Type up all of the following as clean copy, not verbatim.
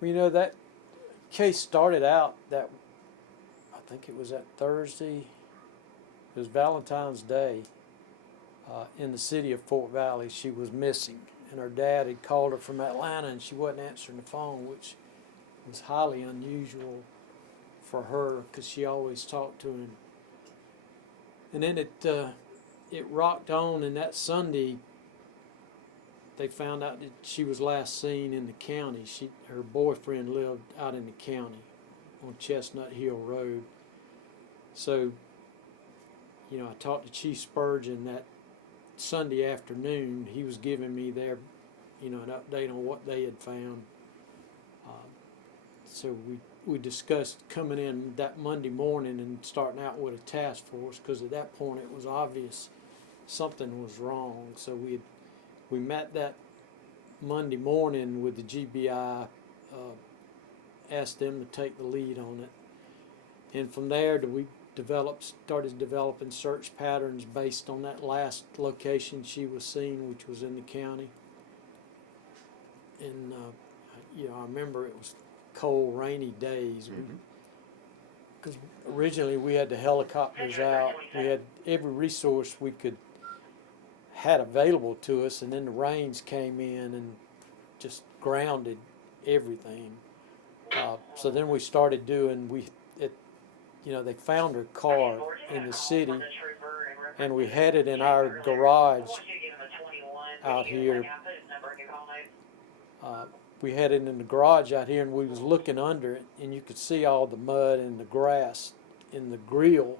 Well, you know, that case started out that, I think it was that Thursday, it was Valentine's Day, in the city of Fort Valley. She was missing, and her dad had called her from Atlanta, and she wasn't answering the phone, which was highly unusual for her because she always talked to him. And then it rocked on, and that Sunday they found out that she was last seen in the county. Her boyfriend lived out in the county on Chestnut Hill Road. So, you know, I talked to Chief Spurgeon that Sunday afternoon. He was giving me their, you know, an update on what they had found. So we discussed coming in that Monday morning and starting out with a task force, because at that point it was obvious something was wrong. So we met that Monday morning with the GBI, asked them to take the lead on it, and from there we started developing search patterns based on that last location she was seen, which was in the county. And you know, I remember it was cold, rainy days. Because originally we had the helicopters out. We had every resource we had available to us, and then the rains came in and just grounded everything. So then we started doing, you know, they found her car in the city, and we had it in our garage out here. We had it in the garage out here, and we was looking under it, and you could see all the mud and the grass in the grill.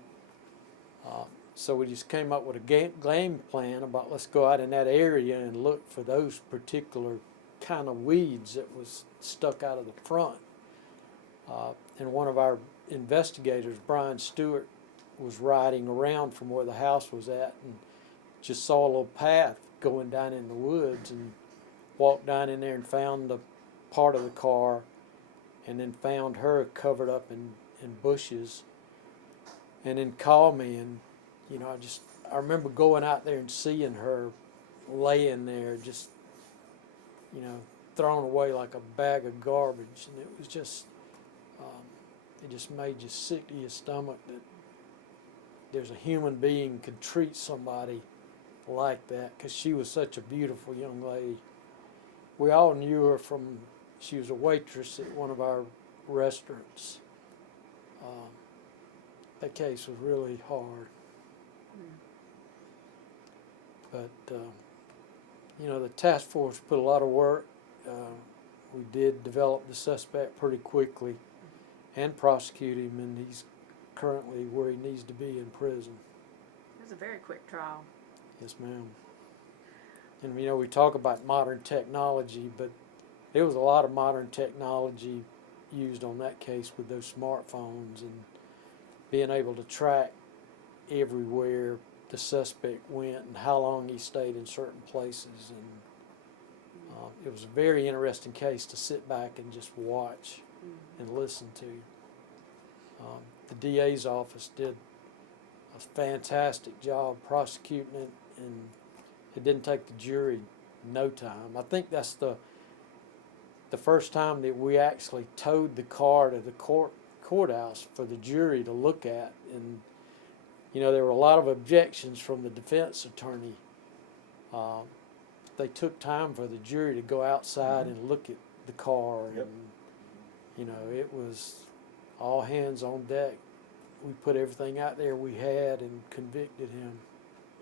So we just came up with a game plan about, let's go out in that area and look for those particular kind of weeds that was stuck out of the front. And one of our investigators, Brian Stewart, was riding around from where the house was at and just saw a little path going down in the woods, and walked down in there and found the part of the car, and then found her covered up in bushes, and then called me. And you know, I remember going out there and seeing her laying there, just, you know, thrown away like a bag of garbage, and it was just it just made you sick to your stomach that there's a human being could treat somebody like that, because she was such a beautiful young lady. We all knew her from, she was a waitress at one of our restaurants. That case was really hard. But, you know, the task force put a lot of work. We did develop the suspect pretty quickly and prosecute him, and he's currently where he needs to be in prison. It was a very quick trial. Yes, ma'am. And, you know, we talk about modern technology, but there was a lot of modern technology used on that case with those smartphones, and being able to track everywhere the suspect went and how long he stayed in certain places. And it was a very interesting case to sit back and just watch and listen to. The DA's office did a fantastic job prosecuting it, and it didn't take the jury no time. I think that's the first time that we actually towed the car to the courthouse for the jury to look at. And you know, there were a lot of objections from the defense attorney. They took time for the jury to go outside and look at the car. Yep. And you know, it was all hands on deck. We put everything out there we had and convicted him.